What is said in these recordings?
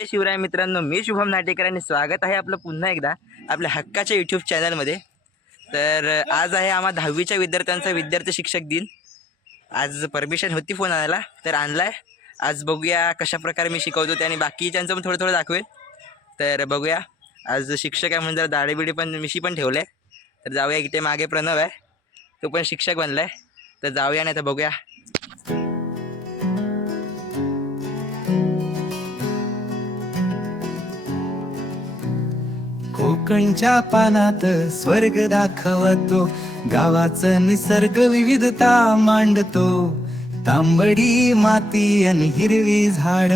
शिवराय मित्रांनो, मी शुभम नाटेकर आणि स्वागत आहे आपलं पुन्हा एकदा आपल्या हक्काच्या यूट्यूब चॅनलमध्ये. तर आज आहे आम्हा 10वीच्या विद्यार्थ्यांचा विद्यार्थी शिक्षक दिन. आज परमिशन होती फोन आणायला, तर आणलाय. आज बघूया कशा प्रकारे मी शिकवतो ते आणि बाकीच्यांचं पण थोडं थोडं दाखवेल. तर बघूया. आज शिक्षक आहे म्हणजे जरा दाढीबिडी पण मिशी पण ठेवलं आहे. तर जाऊया. इथे मागे प्रणव आहे, तो पण शिक्षक बनला आहे. तर जाऊया, नाही तर बघूया. कोकणच्या पानात स्वर्ग दाखवतो, गावाचं निसर्ग विविधता मांडतो. तांबडी माती आणि हिरवी झाड,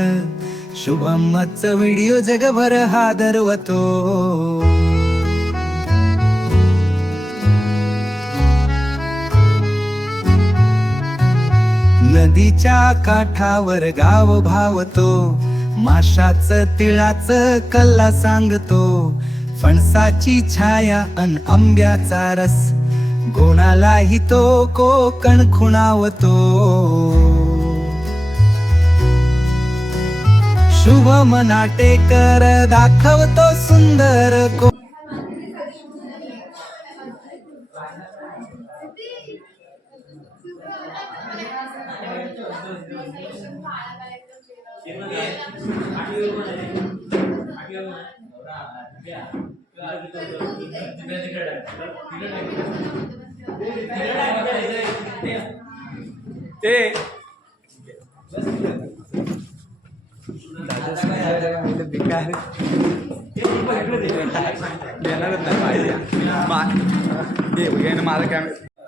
शुभमच व्हिडिओ जगभर हादरवतो. नदीच्या काठावर गाव भावतो, माशाचं तिळाचं कल्ला सांगतो. फणसाची छाया अन आंब्याचा रस, कोणालाही तो कोकण खुणावतो. शुभम नाटेकर दाखवतो सुंदर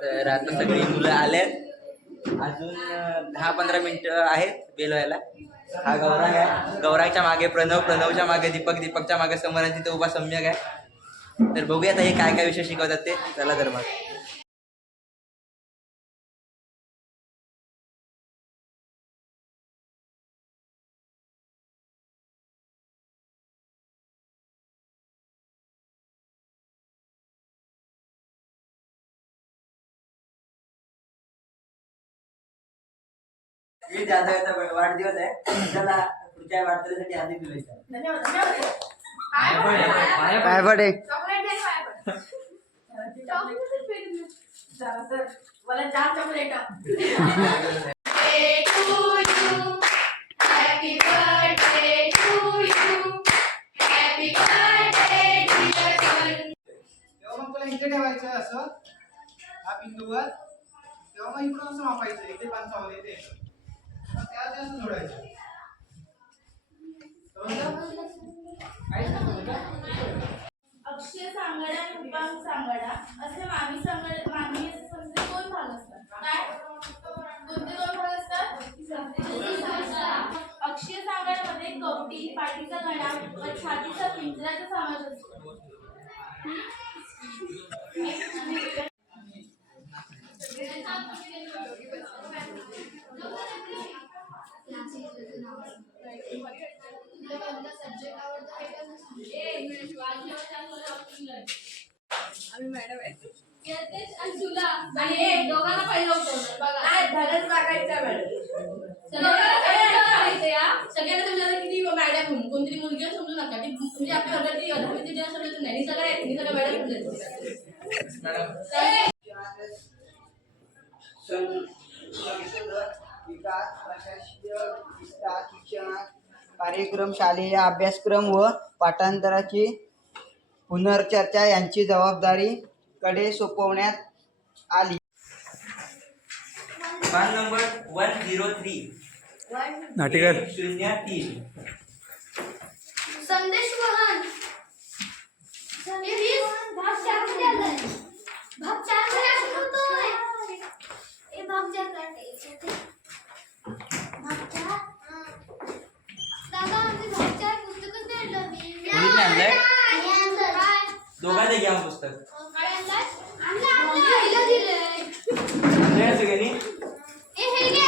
तर आता सगळी मुलं आल्यात. अजून 10-15 मिनिटं आहेत बेल व्हायला. हा गौरांग आहे, गौरांगच्या मागे प्रणव, प्रणवच्या मागे दीपक, दीपकच्या मागे समोर आणि तिथे उभा सम्यक आहे. तर बघूया आता हे काय काय विषय शिकवतात ते. चला तर मग. जाधवाचा वाढदिवस आहे, त्याला पुढच्या वाढदिवसासाठी हार्दिक शुभेच्छा. काय पडे मला चार चॉकलेट. इथे ठेवायचं असं हा बिंदूवर, तेव्हा मग इकडून असं मापायचं इथे 5 इथे त्याला असं जोडायचं. अक्षय सांगडा आणि उपांग सांगडा असे मामी समजे 2 भाग असतात. काय कोणते 2 भाग असतात? अक्षय सांगडामध्ये कवटी, पाठीचा गणा व छातीचा पिंजऱ्याचा समावेश असतो. मॅडम आहे आणि दोघांना पहिलं उठवलं बघा. धरच टाकायचा सगळ्यांना समजा किती मॅडम म्हणून कोणतरी मुलगी समजू नका ती, म्हणजे आपल्या वर्गातली 10वीची जेव्हा समजायचं नाही, सगळं मॅडम कार्यक्रम, शालेय अभ्यासक्रम व पाठांतराची पुनर्चर्चा यांची जबाबदारी कडे सोपवण्यात आली. पान नंबर 103 नाटेकर 03. संदेश वाहन भाग 4 मध्ये आलाय. भाग 4 मध्ये असतोय. ए भाग 4 काढते. भाग 4 दादा आम्ही भाग 4 पुस्तकच काढलं मी. कोणी आणलंय? काय दोघांचे घ्या पुस्तक. काय आणलाय? आणलं दिलंय. आणलंय सगळ्यांनी. ए हे घे.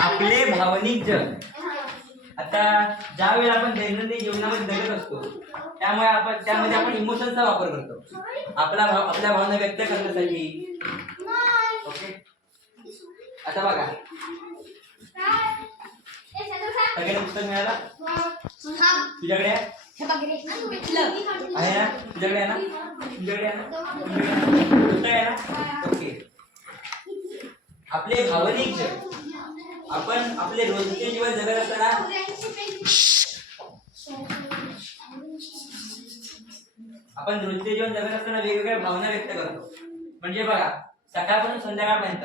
आपले भावनिक जग. आता ज्या वेळेला आपण दैनंदिन जीवनामध्ये जगत असतो त्यामध्ये आपण इमोशनचा वापर करतो आपल्या भावना व्यक्त करण्यासाठी. ओके, आता बघा सगळ्यांना पुस्तक मिळाला तुझ्याकडे आहे? आहे ना तुझ्याकडे आहे ना तुझ्याकडे आहे ना पुस्तक आहे ना. ओके, आपले भावनिक जग आपण आपले रोजचे जीवन जगत असताना वेगवेगळ्या भावना व्यक्त करतो. म्हणजे बघा सकाळपासून संध्याकाळपर्यंत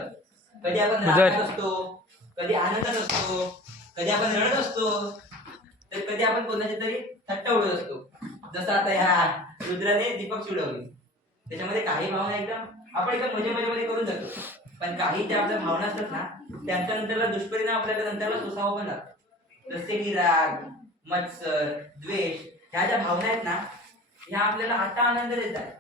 कधी आपण रागात असतो, कधी आनंदात असतो, कधी आपण रडत असतो, तर कधी आपण कोणाची तरी थट्टा उडवत असतो. जसं आता ह्या रुद्राने दीपक चिडवली, त्याच्यामध्ये काही भावना आपण एकदम मजेमध्ये करून जातो, पण काही त्या आपल्या भावना असतात ना त्यांच्या नंतरला दुष्परिणाम आपल्याला नंतरला सोसावं पण लागतात. जसे की राग, मत्सर, द्वेष ह्या ज्या भावना आहेत ना ह्या आपल्याला आता आनंद देत आहेत,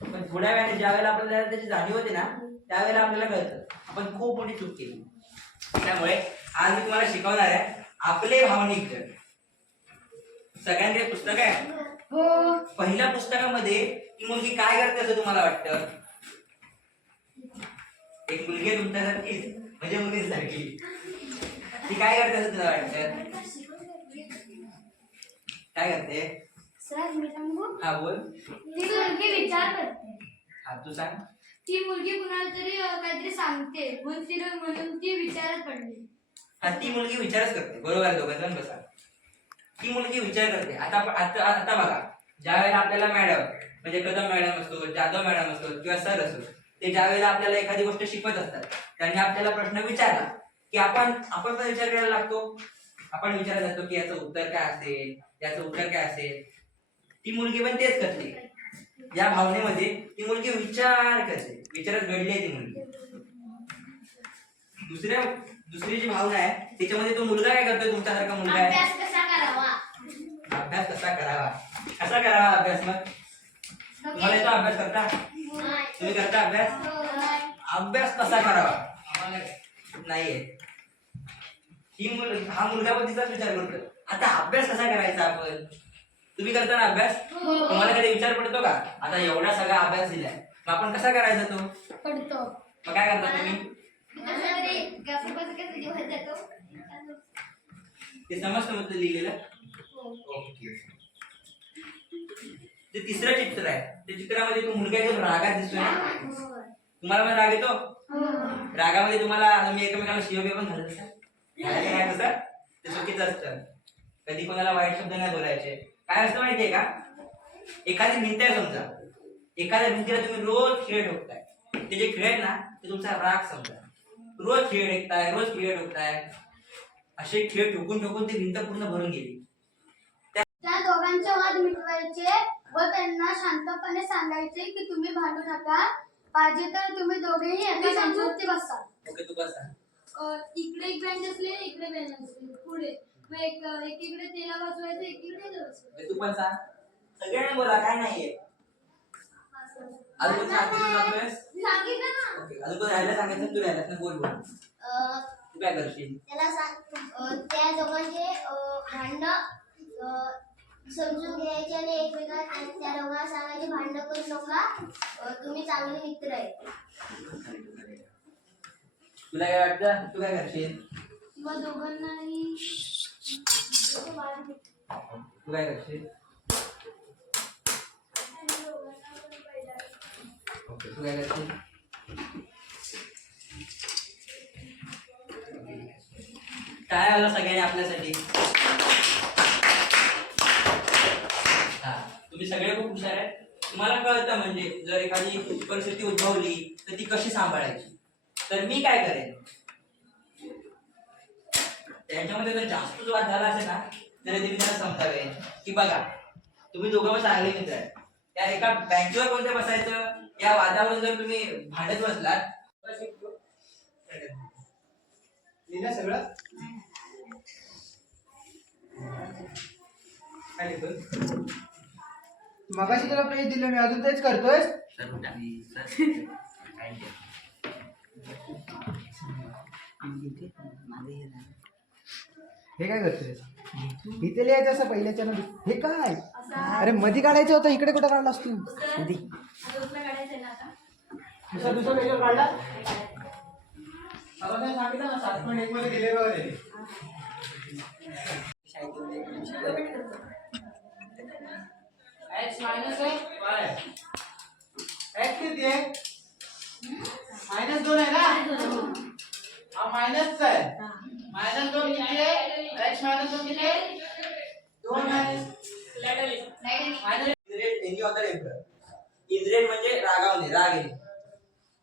पण थोड्या वेळाने ज्या वेळेला आपल्याला त्याची जाणीव होते ना त्यावेळेला आपल्याला कळतं आपण खूप मोठी चूक केली. त्यामुळे आज मी तुम्हाला शिकवणार आहे आपले भावनिक जग. सगळ्यांकडे पुस्तक आहे? पहिल्या पुस्तकामध्ये ती मुलगी काय करते असं तुम्हाला वाटतं? एक मुलगी तुमच्यासारखीच म्हणजे मुलीसारखी, ती काय करते असं तुला वाटतं? काय करते? सर मी सांगू? हा बोल. ती मुलगी विचार करते. हा तू सांग. ती मुलगी कुणाला तरी काहीतरी सांगते म्हणून ती विचारत पडली. हा ती मुलगी विचारच करते. बरोबर आहे, दोघांजण बसा. ती मुलगी विचार करते. आता बघा ज्या वेळेला आपल्याला मॅडम म्हणजे कदम मॅडम असतो, जाधव मॅडम असतो किंवा सर असतो, ते ज्या वेळेला आपल्याला एखादी गोष्ट शिकवत असतात त्यांनी आपल्याला प्रश्न विचारला की आपण पण विचार करायला लागतो. आपण विचारत असतो की याचं उत्तर काय असेल, याचं उत्तर काय असेल. ती मुलगी पण तेच करते. या भावनेमध्ये ती मुलगी विचार करते, विचारात घडली आहे ती मुलगी. दुसरी जी भावना आहे त्याच्यामध्ये तो मुलगा काय करतोय, तुमच्यासारखा मुलगा आहे. अभ्यास कसा करावा? अभ्यास कसा करावा अभ्यास. मग तुम्हाला येतो अभ्यास करता? तुम्ही करता अभ्यास? अभ्यास कसा करावा आम्हाला नाहीये. हा मुलगा पण तिचाच विचार करतो. आता अभ्यास कसा करायचा आपण? तुम्ही करता ना अभ्यास? तुम्हाला कधी विचार पडतो का आता एवढा सगळा अभ्यास दिलाय मग आपण कसा करायचा तो? पडतो. मग काय करता तुम्ही? ते समजतं मग ते लिहिलेलं. ते तिसरं चित्र आहे. त्या चित्रामध्ये तो मुलगा एकदम रागात दिसतोय ना. तुम्हाला पण राग येतो? रागामध्ये तुम्हाला मी एकमेकाला शिवबी पण घालत काय कसं ते चुकीचं असतं. कधी कोणाला वाईट शब्द नाही बोलायचे. काय असतं माहितीये का, एखादी भिंत आहे समजा, एखाद्या भिंतीला तुम्ही रोज खिळे ठोकताय, ते जे खिळे आहेत ना ते तुमचा राग समजा. रोज खिळे ठोकताय असे खिळे ठोकून ती भिंत पूर्ण भरून गेली. त्या दोघांचे वाद मिटवायचे व त्यांना शांतपणे सांगायचे की तुम्ही भांडू नका, पाहिजे तर तुम्ही दोघेही एका बेंचवरती बसा. ओके, तू बसा. इकडे एक बेंच असले, इकडे बेंच असले, पुढे मग एकीकडे तेला बसवायचं, एकीकडे याला बसवायचं. तू पण सांग. सगळ्यांनी बोला, काय नाहीये. अजून सांगितलं ना. ओके, अजून कोण राहायला सांगायचं? तू राहिलास ना, बोल. तू काय करशील? त्याला सांग त्या दोघांचे भांडण समजून घ्यायचे आणि एकमेकांना त्या दोघांना सांगायचे भांडण करू नका, तुम्ही चांगले मित्र आहे. तुला काय वाटतं? तू काय करशील? मग दोघांनाही तू काय करशील? ओके, तू काय करशील? काय आलं सगळ्यांनी आपल्यासाठी? हा, तुम्ही सगळे खूप हुशार आहे. तुम्हाला कळतं म्हणजे जर एखादी परिस्थिती उद्भवली तर ती कशी सांभाळायची. तर मी काय करेन, त्यांच्यामध्ये जर जास्त वाद झाला असेल ना तर मी त्यांना समजावे की बघा तुम्ही दोघं पण चांगले मित्र आहे. त्या एका बँकेवर कोणत्या बसायचं, या वादावरून जर तुम्ही भांडत बसलात लिहिलं सगळं? काय लिहितो? मगाशी तुला पेज दिलं मी, अजून तेच करतोय. हे काय करतोय? इथे लिहायचं असं पहिल्याच्या मध्ये. हे काय अरे मधी काढायचं होतं, इकडे कुठं काढलास तू? दुसरा पेपर काढला. सर्वांना सांगितलं ना 7.1 मध्ये गेले बघा ते. X मायनस आहे y. X किती आहे? -2 आहे ना? हा मायनसचा आहे. -2 किती आहे? X -2 किती आहे? 2 आहे. इंद्रेड म्हणजे रागावणे, राग येणे.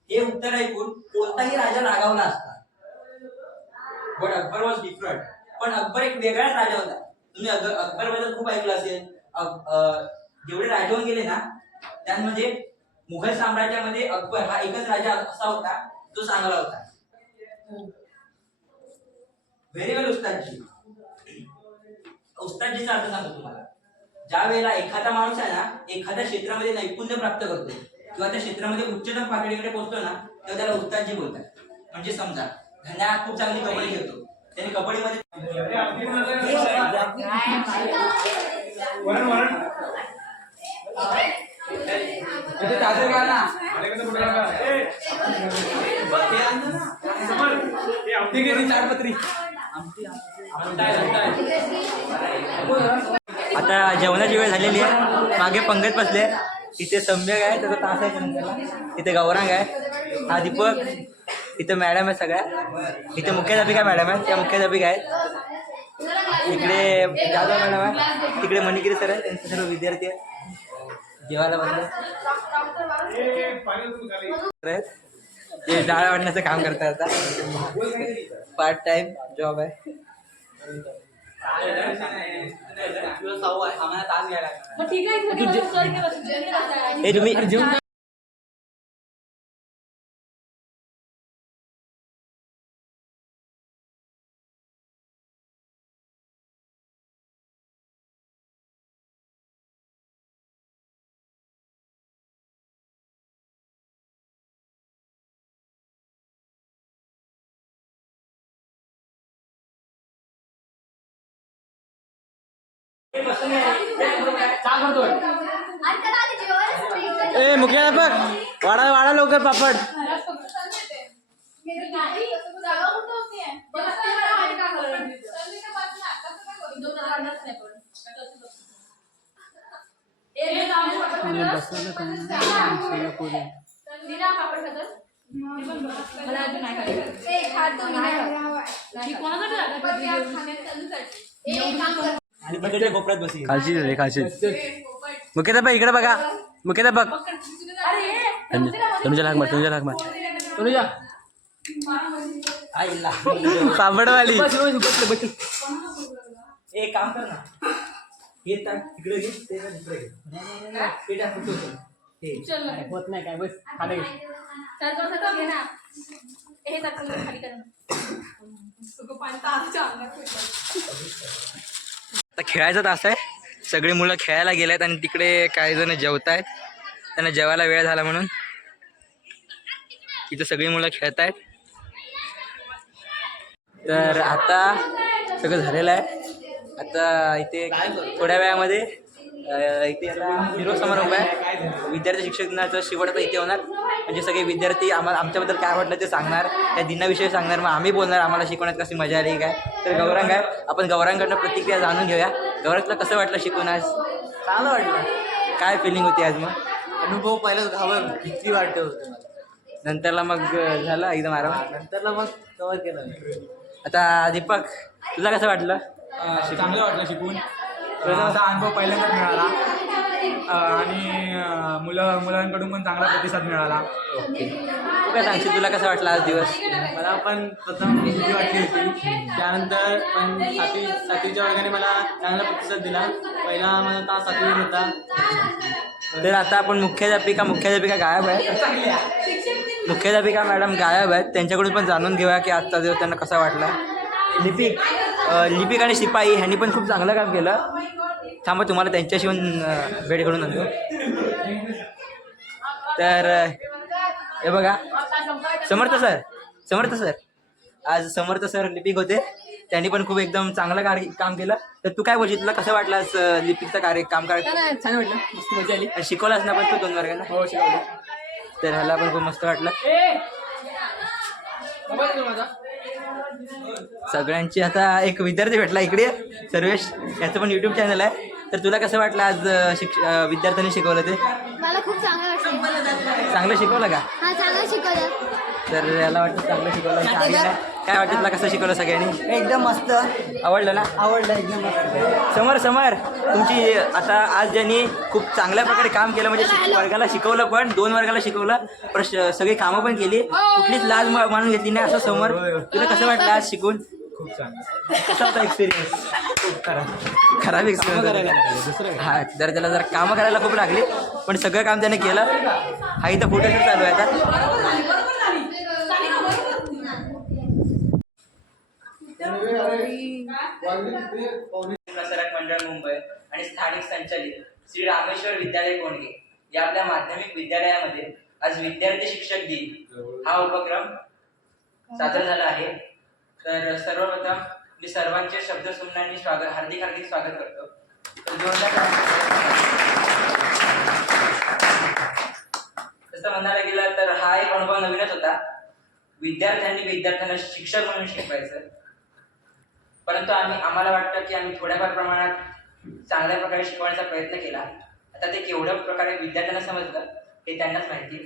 हे उत्तर ऐकून कोणताही राजा रागावला असता. But Akbar was different. पण अकबर एक वेगळाच राजा होता. तुम्ही अकबर बद्दल खूप ऐकलं असेल. जेवढे राजे होऊन गेले ना त्यामध्ये मुघल साम्राज्यामध्ये अकबर हा एकच राजा असा होता जो चांगला होता. व्हेरी वेल उस्तादजी. उस्तादजीचा अर्थ सांगतो तुम्हाला. ज्या वेळेला एखादा माणूस आहे ना एखाद्या क्षेत्रामध्ये नैपुण्य प्राप्त करतो किंवा त्या क्षेत्रामध्ये उच्चतम पातळीकडे पोहोचतो ना तेव्हा त्याला उस्तादजी बोलतात. म्हणजे समजा धन्या खूप चांगली कबड्डी खेळतो. त्याने कबड्डीमध्ये आता जेवणाची वेळ झालेली आहे. मागे पंगत बसले. इथे सम्यक आहे त्याचा तास आहे त्याला. इथे गौरांग आहे. हा दीपक. इथे मॅडम आहे सगळ्या. इथे मुख्याध्यापिका मॅडम आहे. त्या मुख्याध्यापिका आहेत. इकडे जाधव मॅडम आहे. तिकडे मणिगिरी सर आहे. त्यांचे सर्व विद्यार्थी आहेत. जेवायला बसले. ते डाळ वाढण्याचं काम करतात आता. पार्ट टाइम जॉब आहे. तुम्ही ए मुख्याध्यापक वाढा वाढा लवकर पापड. खालची खालची. मुख्याध्यापक इकडे बघा. मुख्याध्यापक तनुजा लाग मार. तनुजा लाग मार. तनुजा पापडवाली. एक काम कर ना. हे तिकडे घे. ते तिकडे घे. होत नाही काय. बस खाली आता खेळायचा तास आहे. सगळी मुलं खेळायला गेल्यात आणि तिकडे काही जण जेवत आहेत. त्यांना जेवायला वेळ झाला म्हणून इथे सगळी मुलं खेळत आहेत. तर आता सगळं झालेलं आहे. आता इथे थोड्या वेळामध्ये इथे आता निरोप समारंभ आहे. विद्यार्थी शिक्षक दिनाचं शेवट इथे होणार. म्हणजे सगळे विद्यार्थी आमच्याबद्दल काय वाटलं ते सांगणार. त्या दिनाविषयी सांगणार. मग आम्ही बोलणार आम्हाला शिकवण्यात कशी मजा आली काय. तर गौरांग आहे. आपण गौरांगकडनं प्रतिक्रिया जाणून घेऊया. गौरांगला कसं वाटलं शिकून आज? चांगलं वाटलं. काय फिलिंग होती आज? मग अनुभव पहिलं घाबर भीती वाटत होती. नंतरला मग झालं एकदम आराम. नंतरला मग कव्हर केलं. आता दीपक तुला कसं वाटलं? चांगलं वाटलं शिकून. असा अनुभव पहिल्यांदाच मिळाला आणि मुलांकडून पण चांगला प्रतिसाद मिळाला. तू काय सांगशील? तुला कसं वाटलं आज दिवस? मला पण प्रथम भीती वाटली होती. त्यानंतर पण सातवीच्या वर्गाने मला चांगला प्रतिसाद दिला. पहिला माझा तास 7वीत होता. तर आता आपण मुख्याध्यापिका गायब आहे. मुख्याध्यापिका मॅडम गायब आहेत. त्यांच्याकडून पण जाणून घेऊया की आजचा दिवस त्यांना कसा वाटला. लिपिक आणि शिपाई ह्यांनी पण खूप चांगलं काम केलं. थांबा तुम्हाला त्यांच्याशी पण भेट करून आणतो. तर हे बघा समर्थ सर आज समर्थ सर लिपिक होते त्यांनी पण खूप एकदम चांगलं काम केलं. तर तू काय बोलशील, तुला कसं वाटलं आज लिपिकचं काम छान वाटलं, मस्त मजा आली. शिकवलास ना पण तू 2 वर्गांना? हो शिकवलं. तर ह्याला पण खूप मस्त वाटलं. माझा सगळ्यांची आता एक विद्यार्थी भेटला इकडे, सर्वेश, याचं पण युट्यूब चॅनल आहे. तर तुला कसं वाटलं आज विद्यार्थ्यांनी शिकवलं ते? मला खूप चांगलं वाटलं. चांगलं शिकवलं का? हा, चांगलं शिकवलं. तर याला वाटतं चांगलं शिकवलं. काय वाटतं तुला, कसं शिकवलं सगळ्यांनी? एकदम मस्त आवडलं ना? आवडलं एकदम मस्त. समर तुमची आता आज ज्यांनी खूप चांगल्या प्रकारे काम केलं, म्हणजे वर्गाला शिकवलं, पण 2 वर्गाला शिकवलं, पण सगळी कामं पण केली, कुठलीच लाज मानून घेतली नाही. असं समर, तुला कसं वाटलं आज शिकून? खूप छान. कसा होता एक्सपिरियन्स? खराब एक्सपिरियन्स. हा, जर त्याला जर कामं करायला खूप लागली, पण सगळं काम त्याने केलं. हा इथं फोटोशूट चालू आहे आता. प्रसारक मंडळ मुंबई आणि स्थानिक संचालित श्री रामेश्वर विद्यालय कोंडगे या आपल्या माध्यमिक विद्यालयामध्ये आज विद्यार्थी शिक्षक दिन हा उपक्रम साजरा झाला आहे. तर सर्वप्रथम मी सर्वांचे शब्द सुमनांनी हार्दिक स्वागत करतो. तर तसं म्हणायला गेलं तर हा एक अनुभव नवीनच होता. विद्यार्थ्यांना शिक्षक म्हणून शिकवायचं, परंतु आम्हाला वाटतं की आम्ही थोड्याफार प्रमाणात चांगल्या प्रकारे शिकवण्याचा प्रयत्न केला. आता ते केवढ्या प्रकारे विद्यार्थ्यांना समजलं हे त्यांनाच माहिती.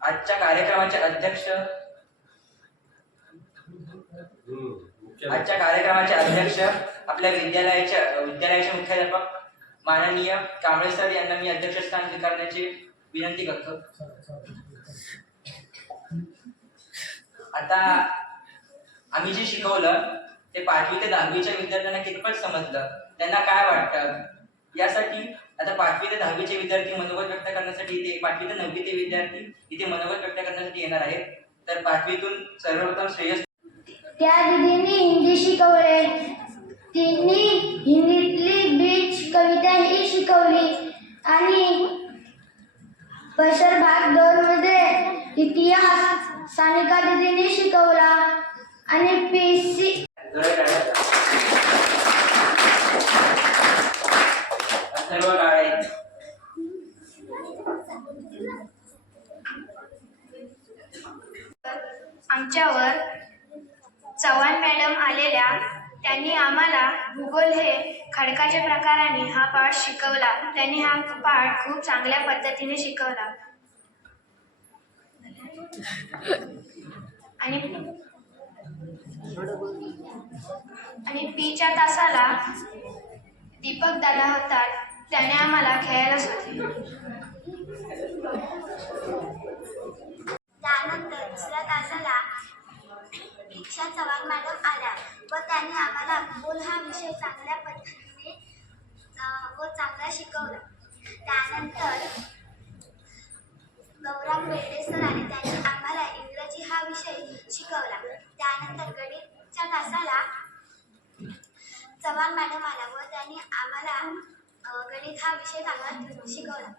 आजच्या कार्यक्रमाचे अध्यक्ष आपल्या विद्यालयाचे मुख्याध्यापक माननीय कांबळे सर यांना मी अध्यक्षस्थान स्वीकारण्याची विनंती करतो. आता आम्ही जे शिकवलं ते 5वी ते 10वीच्या विद्यार्थ्यांना कितपत समजलं, त्यांना काय वाटतं, यासाठी आता 5वी ते 10वीचे विद्यार्थी मनोगत व्यक्त करण्यासाठी इथे, 5वी ते 9वीचे विद्यार्थी इथे मनोगत व्यक्त करण्यासाठी येणार आहेत. तर 5वीतून सर्वप्रथम श्रेयस. त्या दीदींनी हिंदी शिकवले. तिने हिंदीतली बीच कविता ही शिकवली आणि पशर भाग 2 मध्ये इतिहास सानिका दीदींनी शिकवला आणि पीसी सर्व काळे आमच्यावर चव्हाण मॅडम आलेल्या. त्यांनी आम्हाला भूगोल हे खडकाच्या प्रकाराने हा पाठ शिकवला. त्यांनी हा पाठ खूप चांगल्या पद्धतीने शिकवला आणि पीच्या तासाला दीपक दादा होता. त्याने आम्हाला खेळायला सोडले. त्यानंतर दुसऱ्या तासाला दीक्षा चव्हाण मॅडम आल्या व त्यांनी आम्हाला भूगोल हा विषय चांगल्या पद्धतीने व चांगला शिकवला. त्यानंतर गौरव बेर्डे सर आणि त्यांनी आम्हाला इंग्रजी हा विषय शिकवला. त्यानंतर गणितच्या तासाला चव्हाण मॅडम आला व त्यांनी आम्हाला गणित हा विषय चांगला शिकवला.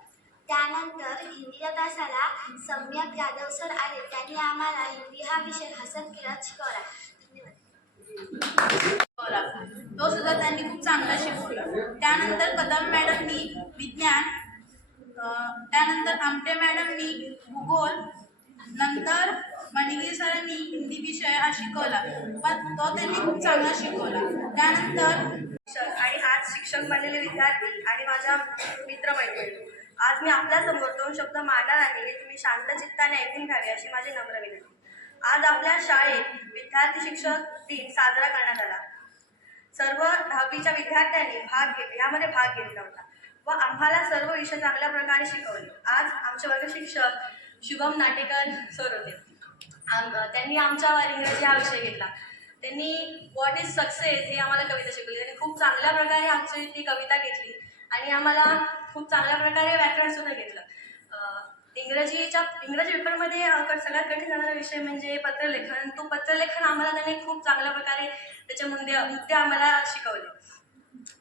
त्यानंतर हिंदीच्या तासाला सम्यक जाधव सर आले. त्यांनी आम्हाला हिंदी हा विषय हसत खेळत शिकवला. तो सुद्धा त्यांनी खूप चांगला शिकवला. त्यानंतर कदम मॅडमनी विज्ञान, त्यानंतर आमटे मॅडमनी भूगोल, नंतर मणिगिरी सरांनी हिंदी विषय हा शिकवला, पण तो त्यांनी खूप चांगला शिकवला. त्यानंतर आणि आज शिक्षक बनलेले विद्यार्थी आणि माझ्या मित्रमैत्रिणी, आज मी आपल्यासमोर 2 शब्द मांडणार आहे, हे तुम्ही शांत चित्ताने ऐकून घ्यावे अशी माझी नम्र विनंती. आज आपल्या शाळेत विद्यार्थी शिक्षक दिन साजरा करण्यात आला. सर्व 10वीच्या विद्यार्थ्यांनी यामध्ये भाग घेतला होता व आम्हाला सर्व विषय चांगल्या प्रकारे शिकवले. आज आमचे वर्ग शिक्षक शुभम नाटेकर सर होते. त्यांनी आमच्यावर इंग्रजी हा विषय घेतला. त्यांनी व्हॉट इज सक्सेस ही आम्हाला कविता शिकवली. त्यांनी खूप चांगल्या प्रकारे आमची ती कविता घेतली आणि आम्हाला खूप चांगल्या प्रकारे व्याकरण सुद्धा घेतलं. इंग्रजी पेपरमध्ये सगळ्यात कठीण जाणारा विषय म्हणजे पत्रलेखन. तो पत्रलेखन आम्हाला त्याने खूप चांगल्या प्रकारे त्याचे मुद्दे आम्हाला शिकवले.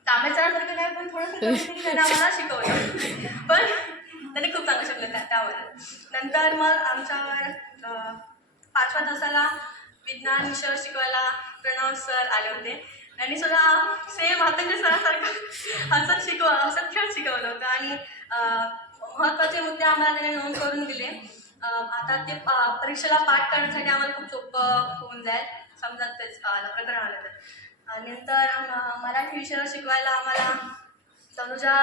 तांबेसरांसारखं काय, पण थोडंसं त्याने आम्हाला शिकवलं, पण त्याने खूप चांगलं शिकवलं त्यावर. नंतर मग आमच्यावर 5व्या तासाला विज्ञान विषय शिकवायला प्रणव सर आले होते. त्यांनी सुद्धा सेम हाताच्या सरासारखं हसत खेळ शिकवलं होतं आणि महत्त्वाचे मुद्दे आम्हाला त्याने नोंद करून दिले. आता ते परीक्षेला पाठ करण्यासाठी आम्हाला खूप सोपं होऊन जाईल, समजा तेच प्रकरण आलं तर. नंतर मराठी विषयावर शिकवायला आम्हाला तनुजा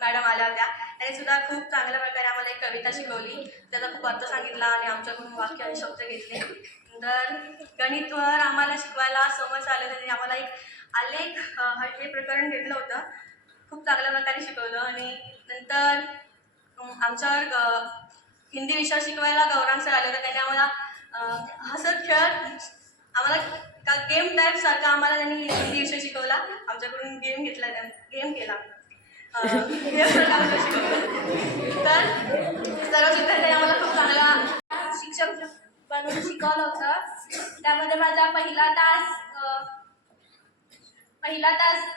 मॅडम आल्या होत्या. त्यांनी सुद्धा खूप चांगल्या प्रकारे आम्हाला एक कविता शिकवली, त्याचा खूप अर्थ सांगितला आणि आमच्याकडून वाक्य आणि शब्द घेतले. नंतर गणितवर आम्हाला शिकवायला समज आलं, त्यांनी आम्हाला एक आलेख हे प्रकरण घेतलं होतं, खूप चांगल्या प्रकारे शिकवलं. आणि नंतर आमच्यावर हिंदी विषय शिकवायला गौरांग सर आले होते. त्यांनी आम्हाला हसत खेळत आम्हाला गेम टाईपसारखा आम्हाला त्यांनी हिंदी विषय शिकवला, आमच्याकडून गेम घेतला, गेम केला, हे प्रकार शिकवलं. तर सर्व शिक्षकांनी आम्हाला खूप चांगला शिक्षक बनवून शिकवलं होतं. त्यामध्ये माझा पहिला तास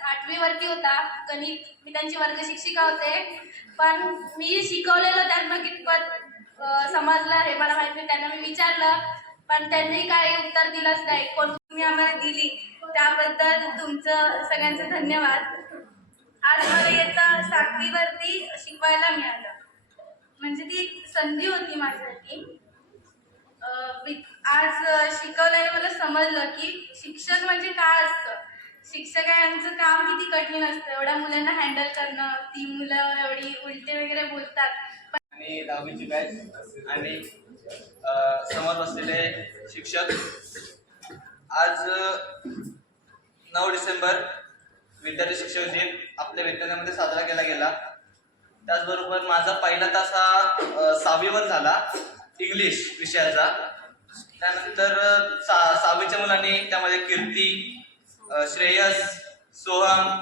8वीवरती होता. गणित, मी त्यांची वर्ग शिक्षिका होते, पण मी शिकवलेलं त्यांना कितपत समजलं हे मला माहिती नाही. त्यांना मी विचारलं, पण त्यांनी काही उत्तर दिलंच नाही. कोण तुम्ही आम्हाला दिली त्याबद्दल तुमचं सगळ्यांचं धन्यवाद. आज मला येतं 7वीवरती शिकवायला मिळालं, म्हणजे ती एक संधी होती माझ्यासाठी. आज शिकवल्याने मला समजलं की शिक्षक म्हणजे काय असतं. शिक्षकांचं काम किती कठीण असतं, एवढ्या मुलांना हँडल करणं, ती मुलं एवढी उलटे वगैरे बोलतात. आणि 10वीची बॅच आणि समोर बसलेले शिक्षक. आज 9 डिसेंबर विद्यार्थी शिक्षक दिन आपल्या विद्यालयामध्ये साजरा केला गेला. त्याचबरोबर माझा पहिला तास हा 6वीवर झाला, इंग्लिश विषयाचा. त्यानंतर 6वीच्या मुलांनी त्यामध्ये कीर्ती, श्रेयस, सोहम.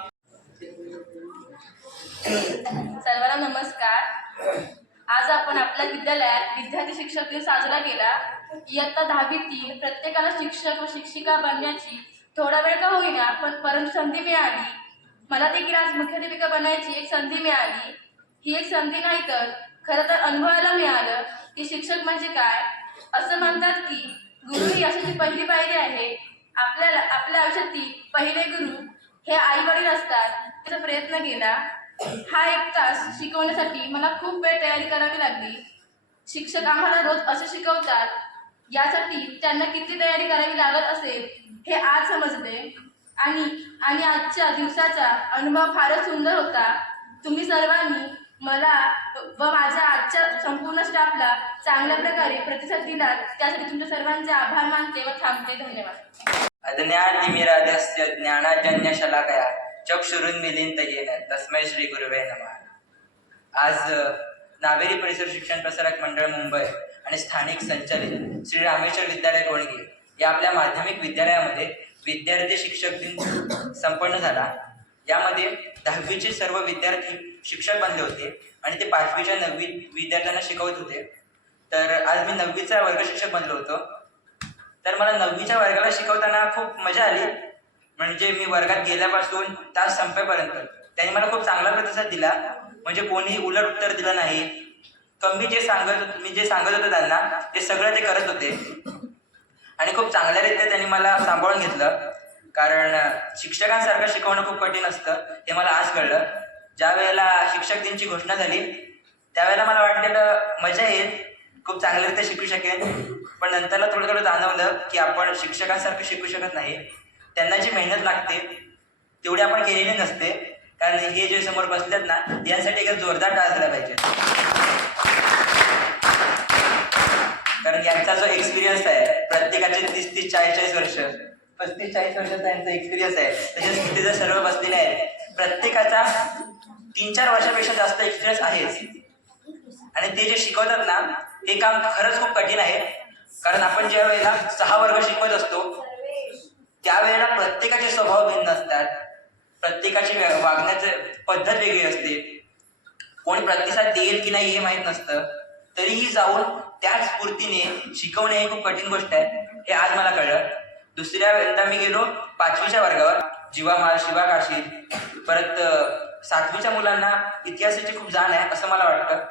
सर्वांना नमस्कार. आज आपण आपल्या विद्यालयात विद्यार्थी शिक्षक दिन साजरा केला. इयत्ता 10वीतील प्रत्येकाला शिक्षक व शिक्षिका बनण्याची थोडा वेळ का होईना परंतु संधी मिळाली. मला देखील आज मुख्याध्यापिका बनायची एक संधी मिळाली. ही एक संधी नाही तर खरं तर अनुभवायला मिळालं की शिक्षक म्हणजे काय. असं म्हणतात की गुरु ही यशाची पहिली पायरी आहे. आपल्या आयुष्यातील पहिले गुरु हे आई वडील असतात. त्याचा प्रयत्न केला. हा 1 तास शिकवण्यासाठी मला खूप वेळ तयारी करावी लागली. शिक्षक आम्हाला रोज असे शिकवतात, यासाठी त्यांना किती तयारी करावी लागत असेल हे आज समजले. आणि आजच्या दिवसाचा अनुभव फारच सुंदर होता. तुम्ही सर्वांनी मला व माझ्या आजच्या संपूर्ण स्टाफला चांगल्या प्रकारे प्रतिसाद दिला, त्यासाठी तुमच्या सर्वांचे आभार मानते व थांबते. धन्यवाद. अज्ञातिमिराध्यस्य ज्ञानाजन्य शलाकया चक्षुरुन्मीलित येन तस्मै श्री गुरुवे नमः. आज नावेरी परिसर शिक्षण प्रसारक मंडळ मुंबई आणि स्थानिक संचालित श्री रामेश्वर विद्यालय गोणगे या आपल्या माध्यमिक विद्यालयामध्ये विद्यार्थी शिक्षक दिन संपन्न झाला. यामध्ये 10वीचे सर्व विद्यार्थी शिक्षक बनले होते आणि ते 5वीच्या 9वी विद्यार्थ्यांना शिकवत होते. तर आज मी 9वीचा वर्ग शिक्षक बनलो होतो. तर मला 9वीच्या वर्गाला शिकवताना खूप मजा आली. म्हणजे मी वर्गात गेल्यापासून तास संपेपर्यंत त्यांनी मला खूप चांगला प्रतिसाद दिला. म्हणजे कोणीही उलट उत्तर दिलं नाही. मी जे सांगत होतो त्यांना ते सगळं ते करत होते आणि खूप चांगल्यारीत्या त्यांनी मला सांभाळून घेतलं. कारण शिक्षकांसारखं शिकवणं खूप कठीण असतं हे मला आज कळलं. ज्या वेळेला शिक्षक दिनची घोषणा झाली त्यावेळेला मला वाटलेलं मजा येईल, खूप चांगल्यारीत्या शिकू शकेन. पण नंतरला थोडं थोडं जाणवलं की आपण शिक्षकांसारखं शिकू शकत नाही. त्यांना जी मेहनत लागते तेवढी आपण केलेली नसते. कारण हे जे समोर बसलेत ना, यांसाठी एक जोरदार टाळ झाला पाहिजे. कारण यांचा जो एक्सपिरियन्स आहे, प्रत्येकाचे 30-40 वर्ष, 35-40 वर्षाचा यांचा एक्सपिरियन्स आहे. त्याच्या तिथे सर्व बसलेले आहेत, प्रत्येकाचा 3-4 वर्षापेक्षा जास्त एक्सपिरियन्स आहेच. आणि ते जे शिकवतात ना, हे काम खरंच खूप कठीण आहे. कारण आपण ज्या वेळेला 6 वर्ग शिकवत असतो त्यावेळेला प्रत्येकाचे स्वभाव भिन्न असतात, प्रत्येकाची वागण्याची पद्धत वेगळी असते. कोणी प्रतिसाद देईल की नाही हे माहीत नसतं. तरीही जाऊन त्याच स्फूर्तीने शिकवणे ही खूप कठीण गोष्ट आहे हे आज मला कळलं. दुसऱ्या वेळेला मी गेलो 5वीच्या वर्गावर, शिवा काशी. परत 7वीच्या मुलांना इतिहासाची खूप जाण आहे असं मला वाटतं.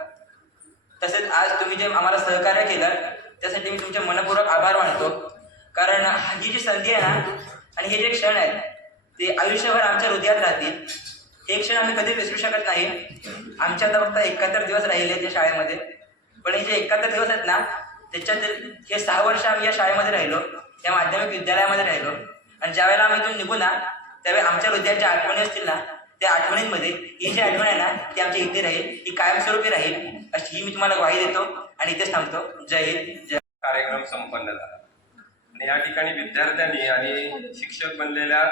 तसेच आज तुम्ही जे आम्हाला सहकार्य केलं त्यासाठी मी तुमचे मनपूर्वक आभार मानतो. कारण ही जी संधी आहे ना आणि हे जे क्षण आहेत ते आयुष्यभर आमच्या हृदयात राहतील. हे क्षण आम्ही कधी विसरू शकत नाही. आमच्या आता फक्त 71 दिवस राहिले त्या शाळेमध्ये, पण हे जे 71 दिवस आहेत ना त्याच्यात हे 6 वर्ष आम्ही या शाळेमध्ये राहिलो, या माध्यमिक विद्यालयामध्ये राहिलो. आणि ज्यावेळेला आम्ही इथून निघू ना त्यावेळी आमच्या हृदयात ज्या आठवणी असतील ना त्या आठवणींमध्ये ही जी आठवण आहे ना ती आमच्या इथे राहील, ही कायमस्वरूपी राहील अशी ही मी तुम्हाला ग्वाही देतो आणि इथेच थांबतो. जय हिंद. जय. कार्यक्रम संपन्न झाला आणि या ठिकाणी विद्यार्थ्यांनी आणि शिक्षक बनलेल्या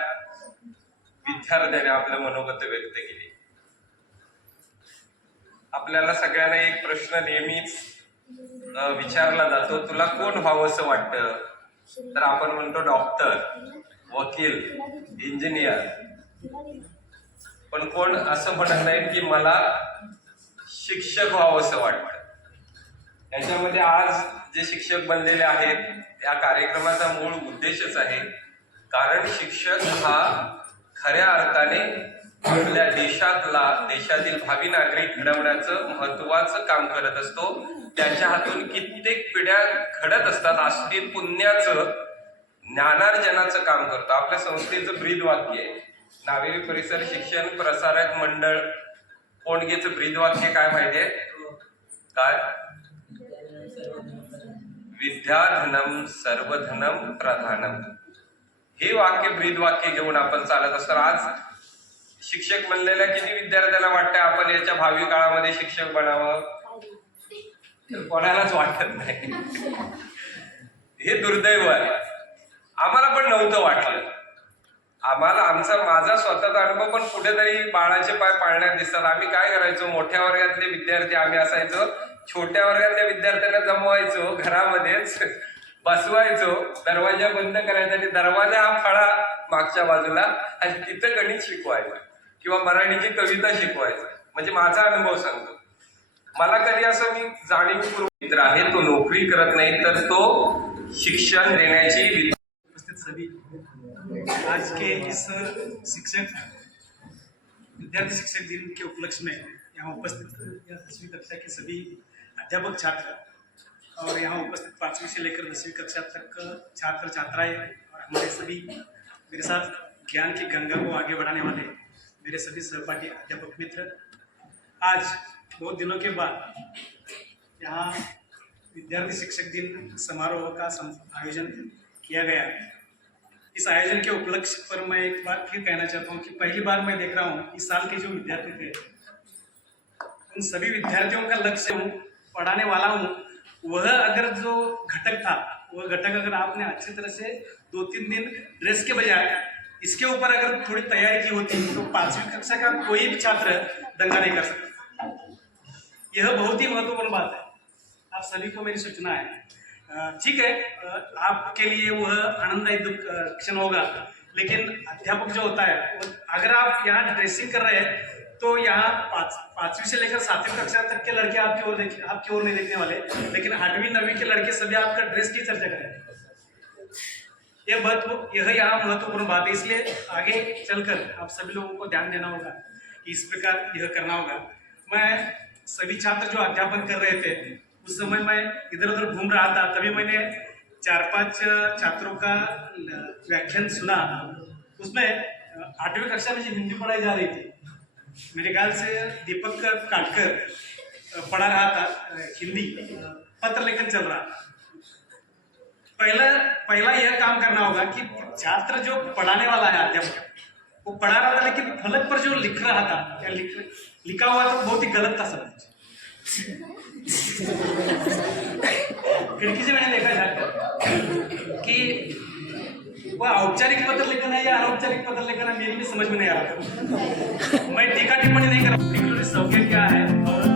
विद्यार्थ्यांनी आपलं मनोगत व्यक्त केले. आपल्याला सगळ्यांना एक प्रश्न नेहमीच विचारला जातो, तुला कोण व्हावंसं वाटतं? तर आपण म्हणतो डॉक्टर, वकील, इंजिनियर. पण कोण असं म्हणत नाही की मला शिक्षक व्हावंसं वाटतं. याच्यामध्ये आज जे शिक्षक बनलेले आहेत या कार्यक्रमाचा मूळ उद्देशच आहे, कारण शिक्षक हा खऱ्या अर्थाने आपल्या देशातील भावी नागरिक घडवण्याचं महत्वाचं काम करत असतो. त्यांच्या हातून कित्येक पिढ्या घडत असतात. अशी पुण्याचं ज्ञानार्जनाचं काम करतो. आपल्या संस्थेचं ब्रीद वाक्य आहे, नागरी परिसर शिक्षण प्रसारक मंडळ कोंडगेचं ब्रीद वाक्य काय माहितीये? काय? विद्याधनम सर्वधनम प्रधानम. हे वाक्य ब्रीद वाक्य घेऊन आपण चालत असतो. आज शिक्षक बनलेल्या किती विद्यार्थ्यांना वाटतं आपण याच्या भावी काळामध्ये शिक्षक बनावं? कोणालाच वाटत नाही. हे दुर्दैव आहे. आम्हाला पण नव्हतं वाटलं. माझा स्वतःचा अनुभव पण कुठेतरी बाळाचे पाय पाळण्यात दिसतात. आम्ही काय करायचो, मोठ्या वर्गातले विद्यार्थी आम्ही असायचो, छोट्या वर्गातल्या विद्यार्थ्यांना जमवायचो, घरामध्येच बसवायचो, दरवाजा बंद करायचा आणि दरवाजा हा फळा मागच्या बाजूला आणि तिथं गणित शिकवायचं किंवा मराठीची कविता शिकवायचं. म्हणजे माझा अनुभव सांगतो. मला कधी असं मी जाणीवपूर्वक मित्र आहे तो नोकरी करत नाही तर तो शिक्षण देण्याची. उपस्थित सभी, आज के इस विद्यार्थी शिक्षक दिन के उपलक्ष्य में यहाँ उपस्थित 10वीं कक्षा के सभी अध्यापक छात्र और यहाँ उपस्थित 5वीं से लेकर 10वीं कक्षा तक छात्र छात्राएं और हमारे सभी मेरे साथ ज्ञान की गंगा को आगे बढ़ाने वाले मेरे सभी सहपाठी अध्यापक मित्र, आज बहुत दिनों के बाद यहाँ विद्यार्थी शिक्षक दिन समारोह का आयोजन किया गया। इस आयोजन के उपलक्ष्य पर मैं एक बार फिर कहना चाहता हूँ कि पहली बार मैं देख रहा हूँ इस साल के जो विद्यार्थी थे उन सभी विद्यार्थियों का लक्ष्य पढ़ाने वाला हूँ, वह अगर जो घटक था वह घटक अगर आपने अच्छी तरह से 2-3 दिन ड्रेस के बजाय इसके ऊपर अगर थोड़ी तैयारी की होती तो 5वीं कक्षा का कोई भी छात्र दंगा नहीं कर सकता। यह बहुत ही महत्वपूर्ण बात है। आप सभी को मेरी सूचना है। ठीक है, आपके लिए वह आनंददायी क्षण होगा, लेकिन अध्यापक जो होता है अगर आप यहाँ ड्रेसिंग कर रहे हैं तो यहाँ 5वीं से लेकर 7वीं कक्षा तक के लड़के आपकी ओर नहीं देखने वाले, लेकिन 8वीं 9वीं के लड़के सभी आपका ड्रेस की चर्चा करेंगे। यह यहाँ महत्वपूर्ण बात है, इसलिए आगे चलकर आप सभी लोगों को ध्यान देना होगा कि इस प्रकार यह करना होगा। मैं सभी छात्र जो अध्यापन कर रहे थे उस समय मैं इधर उधर घूम रहा था, तभी मैंने 4-5 छात्रों का व्याख्यान सुना। उसमें 8वीं कक्षा में जो हिंदी पढ़ाई जा रही थी, मेरे ख्याल से दीपक काटकर पढ़ा रहा था हिंदी, पत्र लेखन चल रहा था। पहला यह काम करना होगा कि छात्र जो पढ़ाने वाला है अध्यापक वो पढ़ा रहा था, लेकिन फलक पर जो लिख रहा था या लिखा हुआ था बहुत ही गलत था सब। खिड़की से मैंने देखा जाकर कि वह औपचारिक पत्र लेखन है या अनौपचारिक पत्र लेखन है, मेरी भी समझ में नहीं आ रहा। मैं टीका टिप्पणी नहीं कर रहा, सौख्य क्या है और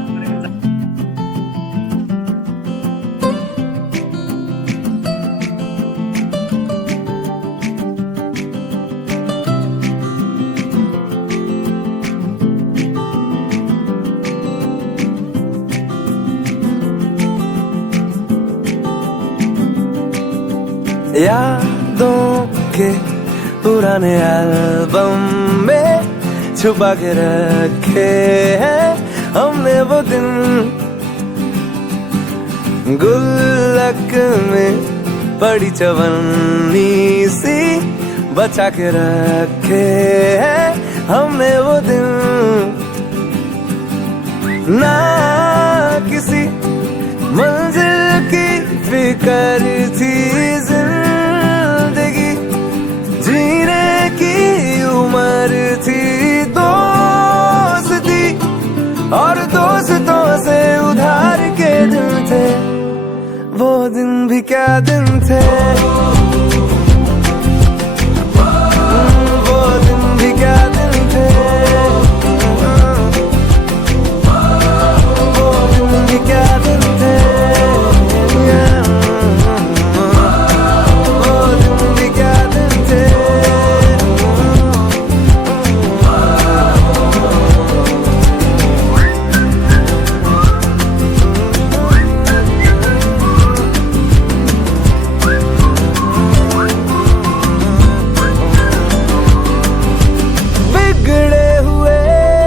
यादों के पुराने एल्बम में छुपा के रखे हैं हमने वो दिन, गुल्लक में बड़ी चवन्नी सी बचा के रखे हैं हमने वो दिन। ना किसी मंजिल की फिक्र थी जिंदगी, जीने की उम्र थी दोस्ती, और दोस्तों से उधार के दिन थे वो दिन भी क्या दिन थे।